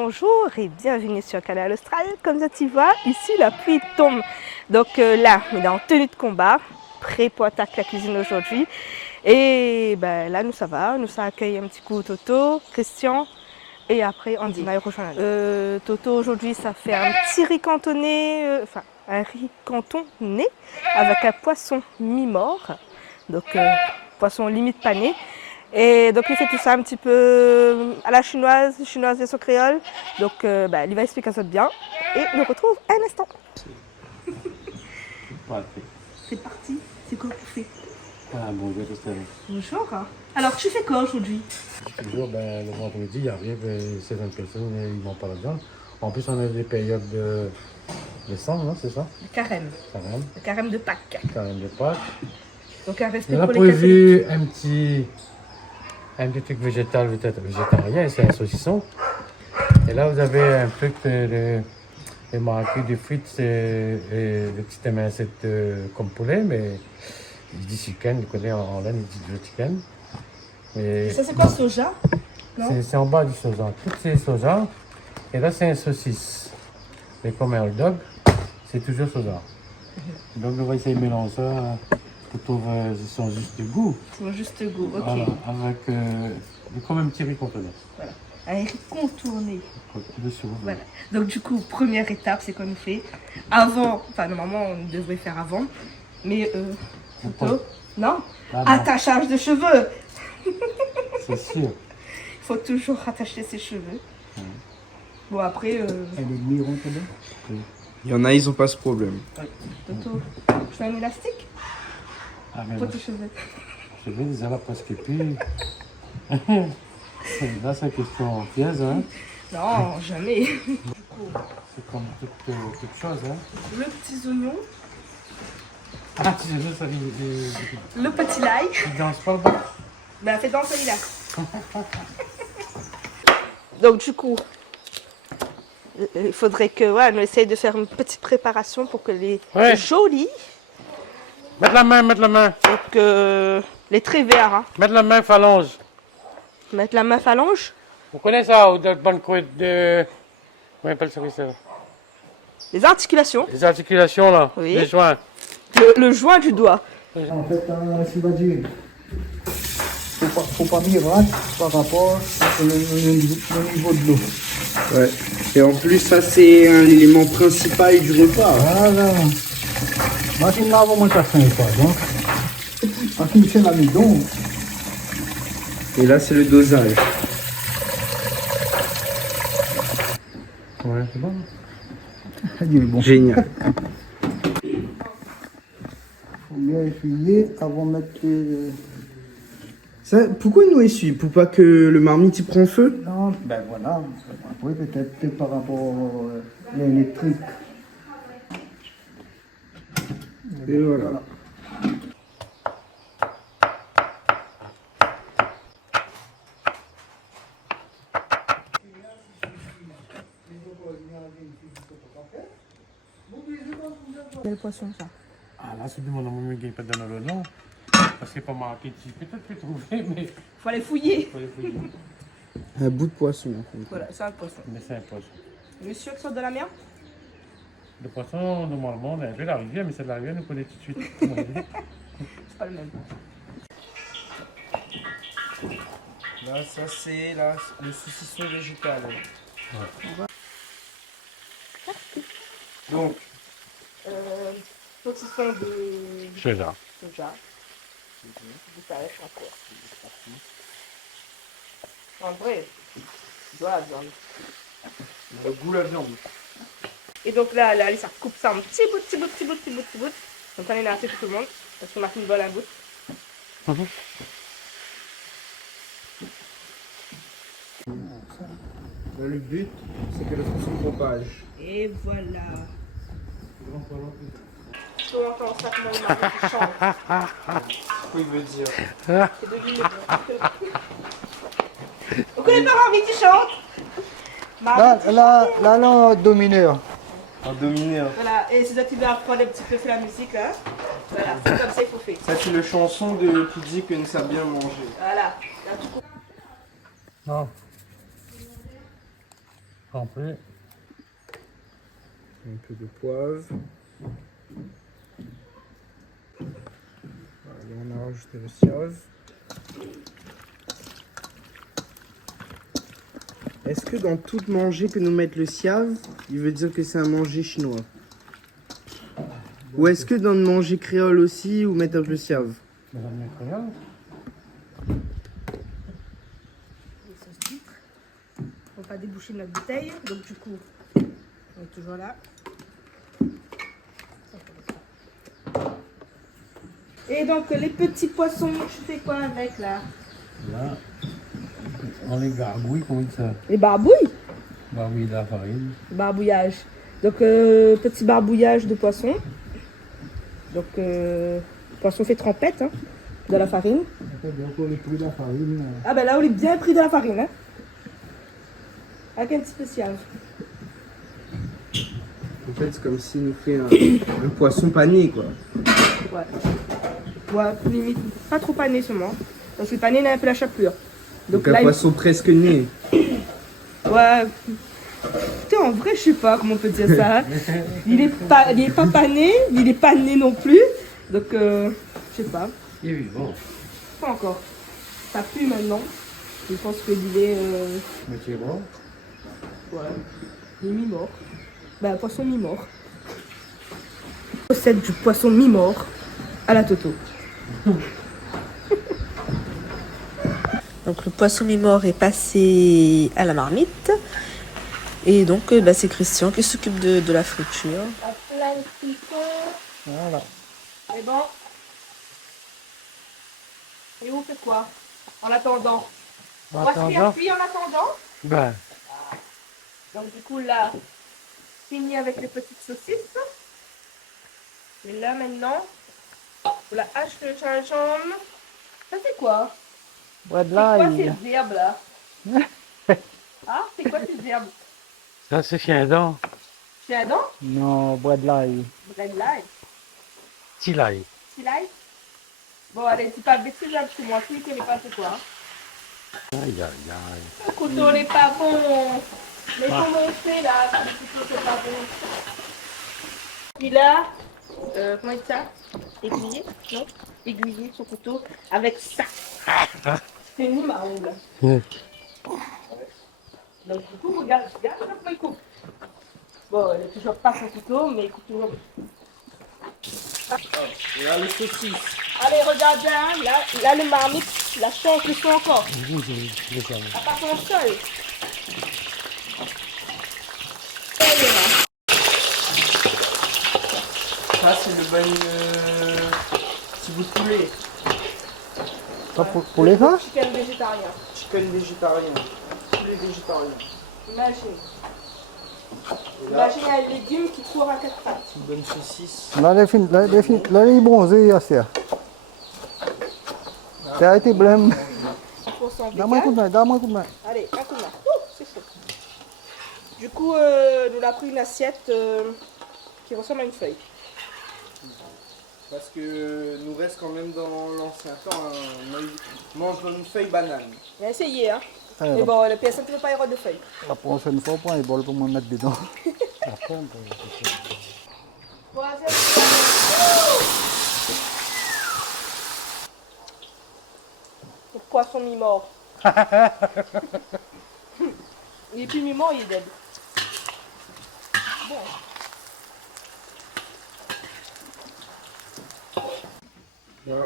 Bonjour et bienvenue sur Canal Austral. Comme ça tu vois, ici la pluie tombe. Donc là, il est en tenue de combat, prêt pour attaquer la cuisine aujourd'hui. Et ben, là, nous ça va, nous ça accueille un petit coup Toto, Christian. Et après, on dit rejoindre. Toto aujourd'hui, ça fait un petit riz cantonné, un riz cantonné avec un poisson mi-mort. Donc poisson limite pané. Et donc il fait tout ça un petit peu à la chinoise version créole. Donc il va expliquer ça bien. Et on nous retrouve un instant. C'est parti, c'est quoi pour faire? Ah bonjour Christelle. Bonjour. Alors tu fais quoi aujourd'hui? Toujours le vendredi, il arrive certaines personnes, ils vont pas là-dedans. En plus on a des périodes de sang, non, c'est ça? Le carême. Carême. Le carême de Pâques. Carême de Pâques. Donc un respect On a pour les catholiques. prévu un petit truc végétarien, c'est un saucisson. Et là vous avez un truc de marqué de frites et de petites émincettes comme poulet, mais il dit chicken, il connaît en laine, il dit le chicken. Et Ça c'est quoi, soja? c'est en bas du soja. Tout c'est soja. Et là c'est un saucisse. Mais comme un hot dog, c'est toujours soja. Donc on va essayer de mélanger ça pour trouver son juste goût. Son juste goût, ok. Voilà, avec comme un petit riz contenant. Voilà. Un riz contourné. Dessus, Voilà. Donc du coup, première étape, c'est qu'on nous fait avant, enfin normalement on devrait faire avant, mais plutôt, non, Ah, non. attachage de cheveux. C'est sûr. Il faut toujours attacher ses cheveux. Bon après, Elle est mi-ronde. Il y en a, ils ont pas ce problème. Toto, je fais un élastique Ah, mais pour moi, tes cheveux. je vais déjà là presque plus. Là c'est question pièce, hein. Non, jamais. C'est comme toute chose, hein. Le petit oignon, Ah, tu sais, ça, le petit l'ail. il danse pas le bas. Ben fais danser là. Donc du coup, il faudrait que on essaye de faire une petite préparation pour que les Ouais. jolis, Mettre la main, mettre la main. donc les très verts, hein, Mettre la main phalange. mettre la main phalange, Vous connaissez ça, au bonne couette de... Comment on appelle ça, Christelle? les articulations, Les articulations, là. Oui. Les joints. le joint du doigt. En fait, tu vas dire, faut pas miracle par rapport au niveau de l'eau. Ouais. Et en plus, ça, c'est un élément principal du repas. Voilà. Moi, je n'ai moins qu'à faire pas, donc. Parce que c'est l'amidon. Et là, c'est le dosage. Ouais, c'est bon. Bon. Génial. Faut bien essuyer avant de mettre les... Ça, pourquoi nous essuie? Pour pas que le marmite y prend feu? Non, ben voilà. Après, peut-être par rapport à l'électrique. Et voilà. Quel poisson ça? Ah, là, c'est du monde, on ne pas donner le nom. Parce que c'est pas marqué dessus. Peut-être que trouver, mais il Faut aller fouiller. faut les fouiller. Un bout de poisson, en fait. Voilà, c'est un poisson. Mais c'est un poisson. Monsieur qui sort de la mer? Le poisson, normalement, on a un peu la rivière, mais c'est de la rivière, nous connaît tout de suite. C'est pas le même. Là, ça, c'est le saucisson végétal. Donc, Saucisson de Soja. soja. Du palais encore. En vrai, tu dois la viande. le goût la viande. Et donc là, ça coupe ça en petits bouts. Donc on est là, c'est tout le monde. Parce que Martine vole un bout. Là, le but, c'est que le feu se propage. Et voilà. Tu entends ça comment le mari qui chante. Quoi il veut dire? C'est devenu Vous connaissez pas Henri qui chante? Là, domineur. Un domineur. Voilà, et c'est ça tu vas apprendre un petit peu faire la musique, hein. Voilà, c'est comme ça il faut faire. Ça, c'est le chanson qui dit que nous savons bien manger. Voilà, là, tout Non. complet. Un peu de poivre. Allez, on a rajouté le siave. Est-ce que dans tout manger que nous mettent le siave, il veut dire que c'est un manger chinois? Ou est-ce que dans le manger créole aussi, ou mettre un peu de siave? Dans un créole. Les sauces titres. On va pas déboucher notre bouteille, donc du coup, on est toujours là. Et donc les petits poissons, je fais quoi avec là? Là, on les gargouille comme ça. Les barbouilles? Barbouille de la farine. Barbouillage. Donc petit barbouillage de poisson. Donc poisson fait trempette hein, de la farine. Bien qu'on ait pris la farine. Ah ben là on est bien pris de la farine. Hein. Avec un petit peu de siave. En fait, c'est comme s'il nous fait un poisson pané, quoi. Ouais. Ouais, limite, pas trop pané seulement. Parce que le pané, il a un peu la chapelure. Donc un là, poisson presque né. Ouais. Putain, en vrai, je sais pas comment on peut dire ça. Il est pas pané, mais il est pas né non plus. Donc, je sais pas. Il est vivant. Pas encore. Ça pue maintenant. Je pense qu'il est. Mais c'est bon. Ouais. Il est mi-mort. Bah, poisson mi-mort. Recette du poisson mi-mort à la Toto. Donc le poisson mi-mort est passé à la marmite. Et donc c'est Christian qui s'occupe de la friture. Voilà. C'est bon. Et on fait quoi en attendant? On va se faire cuire en attendant. Ben, Donc du coup là, fini avec les petites saucisses. Et là maintenant, pour la hache de gingembre. Ça c'est quoi? Bois de C'est quoi l'ail. ces herbes là? Ah, c'est quoi ces herbes? ça c'est chiendon. C'est un dent? Non, bois de l'ail. Red light. Tilaï. Sea light. Bon allez, c'est pas bêtise là, parce que moi aussi je connais pas c'est quoi. Hein. Aïe, aïe, aïe. Le couteau n'est pas bon. Mais comment on fait là? Le couteau c'est pas bon. Puis là, comment il dit ça? Aiguillé? Non? Aiguillé son couteau avec ça. C'est une marronde là. Donc du coup, regarde comment il coupe. Bon, il n'est toujours pas son couteau, mais il coupe toujours. Et là, le saucisse. Allez, regarde hein, là le marmite, la change le son encore. À part son sol. Ça, c'est le bon petit bout de poulet. Ça pour les vaches? Chicken végétarien. Chicken végétarien. Poulet végétarien. Imagine. Et là, Imagine un légume qui court à quatre pattes. une bonne saucisse. Là, il est bronzé, à ça. Ça a été blême. 100% Donne-moi un coup de vegan. main, donne-moi un coup de main. Allez, un coup de main. C'est chaud. Du coup, nous avons pris une assiette qui ressemble à une feuille. Parce que nous reste quand même dans l'ancien temps, on mange dans une feuille banane. On a essayé, hein. Allez, Mais bon, le personne ne veut pas y avoir de feuilles. la prochaine fois, on prend les bols pour me mettre dedans. Le poisson mi-mort. Il est plus mi-mort, il est dead. Bon. Là,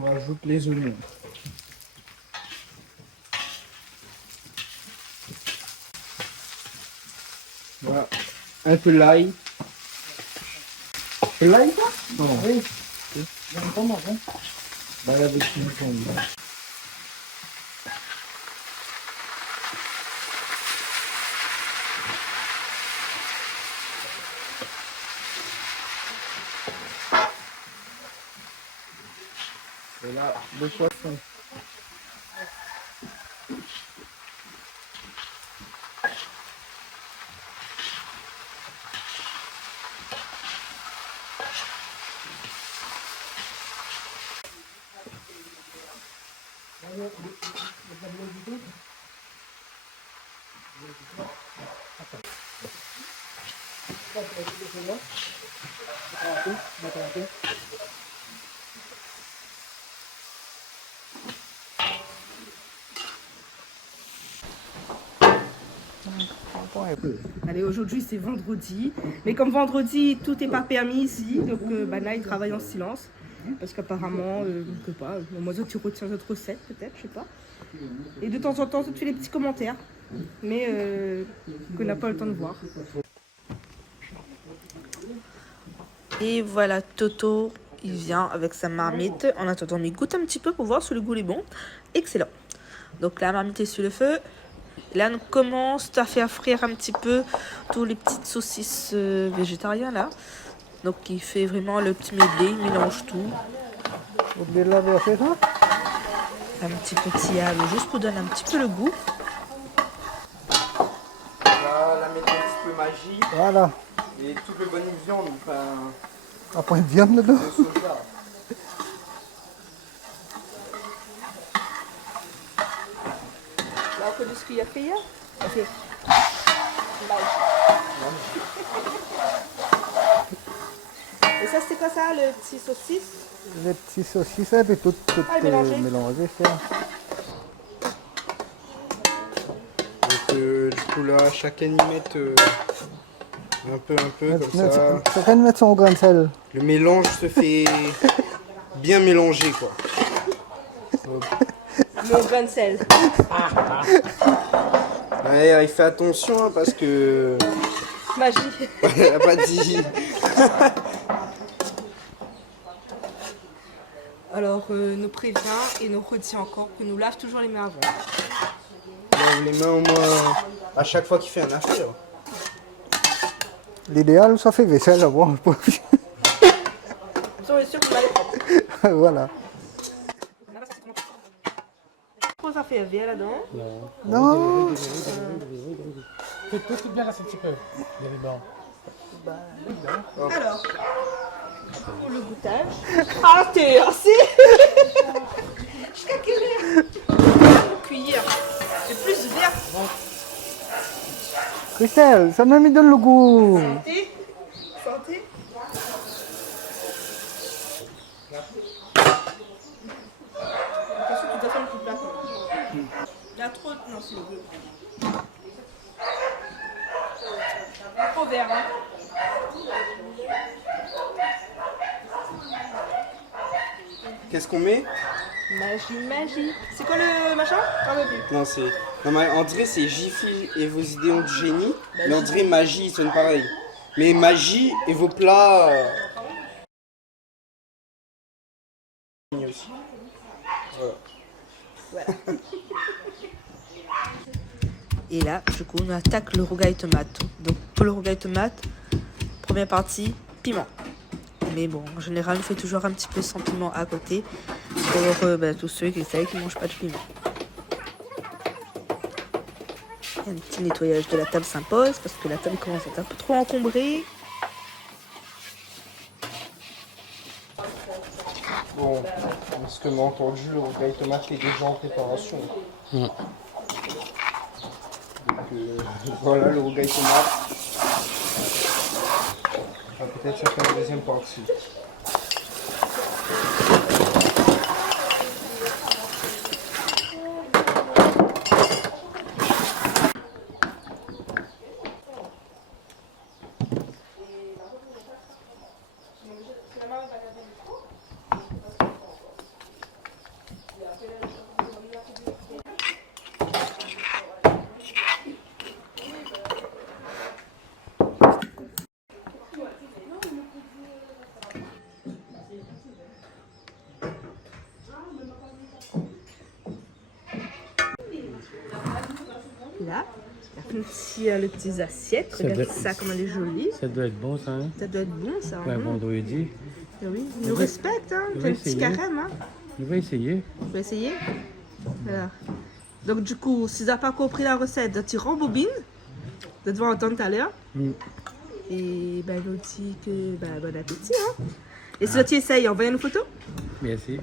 on rajoute les oignons. Voilà. Un peu l'ail. L'ail, ça? Non. Oui. Non, pas mal, hein? Bah, avec une fondue. Et là, le poisson. Allez, aujourd'hui c'est vendredi, mais comme vendredi tout n'est pas permis ici, donc là il travaille en silence, parce qu'apparemment, je sais pas, moi tu retiens notre recette peut-être, je sais pas. Et de temps en temps tu te fais des petits commentaires, mais qu'on n'a pas le temps de voir. Et voilà, Toto, il vient avec sa marmite. En attendant, il goûte un petit peu pour voir si le goût est bon. Excellent. Donc la marmite est sur le feu. Là, on commence à faire frire un petit peu tous les petites saucisses végétariennes là. Donc il fait vraiment le petit mêlé, il mélange tout. Vous voulez laver à faire ça? Un petit peu de sillage, juste pour donner un petit peu le goût. On va la mettre un petit peu magie Voilà. et toute le bonne viande, enfin, Après une viande dedans. de soja. Là, on connaît ce qu'il y a fait hier. Ok. Et ça, c'est quoi ça, le petit saucisse? Les petits saucisses et puis tout mélangé. mélangé. Ça. Donc du coup là, chacun y met un peu comme ça. Chacun met son grain de sel. Le mélange se fait bien mélanger quoi. Mon grain de sel. Ouais, il fait attention hein, parce que... Magie. Elle a pas dit... Alors, nous prévient et nous redit encore que nous lave toujours les mains avant. Lave les mains au moins à chaque fois qu'il fait un affaire. L'idéal, ça fait vaisselle avant. On est sûr qu'on va les prendre. Voilà. Trop ça fait bien là-dedans. Non. Fais tout bien là, un petit peu. Bien bon. Alors, pour le goûtage. Ah, t'es assez. Jusqu'à quelle heure? Cuillère. C'est plus vert. Christelle, ça me donne le goût. Santé. Santé. Attention, tu dois faire le coup de plat. Il y a trop de... Non, c'est le bleu. Trop vert, hein. Qu'est-ce qu'on met? Magie. C'est quoi le machin? J'en veux plus. Non, c'est... Non, mais on dirait c'est Jiffy et vos idéaux du génie. Mais on dirait magie, ils sonnent pareil. Mais magie et vos plats... aussi. Voilà. Et là, du coup, on attaque le rougail tomate. Donc, pour le rougail tomate, première partie, piment. Mais bon, en général, on fait toujours un petit peu sans piment à côté. Pour tous ceux qui savent qui ne mangent pas de piment. Un petit nettoyage de la table s'impose parce que la table commence à être un peu trop encombrée. Bon, ce que m'a entendu, le rougail tomate est déjà en préparation. Donc voilà le rougail tomate. On va peut-être faire la deuxième partie. Là, les petites assiettes. Regarde ça, comment elle est jolie. Ça doit être bon, ça, hein? Ça doit être bon, ça. Pour un vendredi. Oui, il nous respecte, hein. On C'est va un petit essayer. carême, hein. On va essayer. On va essayer. Voilà. Donc, du coup, si tu n'as pas compris la recette, tu rembobines. Tu vas entendre tout à l'heure. Et ben, nous dit que bon appétit, hein. Et si tu essayes, envoie une photo. Merci.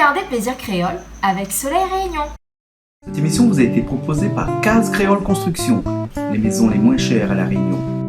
regardé Plaisir Créole avec Soleil Réunion. Cette émission vous a été proposée par Case Créole Construction, les maisons les moins chères à La Réunion.